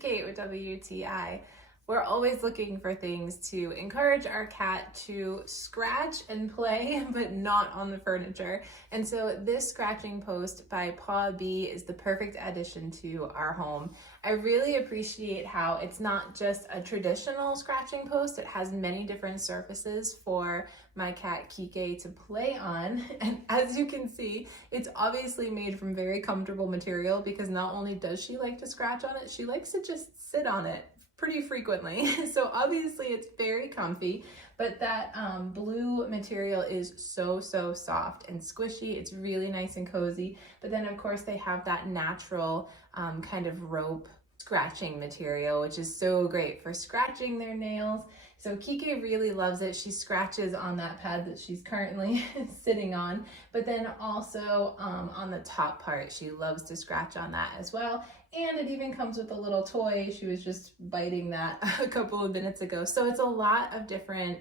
Kate with WTI. We're always looking for things to encourage our cat to scratch and play, but not on the furniture. And so this scratching post by PAWBEE is the perfect addition to our home. I really appreciate how it's not just a traditional scratching post, it has many different surfaces for my cat Kike to play on. And as you can see, it's obviously made from very comfortable material because not only does she like to scratch on it, she likes to just sit on it pretty frequently. So obviously it's very comfy, but that blue material is so soft and squishy. It's really nice and cozy. But then of course they have that natural kind of rope scratching material, which is so great for scratching their nails. So Kike really loves it. She scratches on that pad that she's currently sitting on, but then also on the top part, she loves to scratch on that as well. And it even comes with a little toy. She was just biting that a couple of minutes ago. So it's a lot of different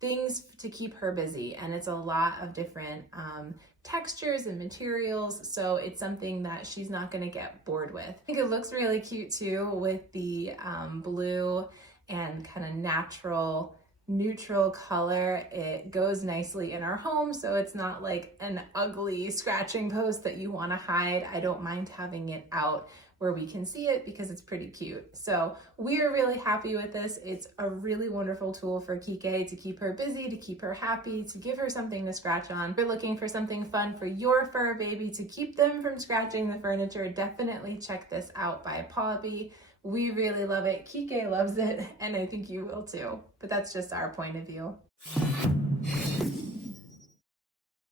things to keep her busy, and it's a lot of different textures and materials, so it's something that she's not going to get bored with. I think it looks really cute too with the blue and kind of natural neutral color. It goes nicely in our home, so it's not like an ugly scratching post that you want to hide. I don't mind having it out where we can see it because it's pretty cute. So we are really happy with this. It's a really wonderful tool for Kike to keep her busy, to keep her happy, to give her something to scratch on. If you're looking for something fun for your fur baby to keep them from scratching the furniture, definitely check this out by PAWBEE. We really love it. Kike loves it, and I think you will too. But that's just our point of view.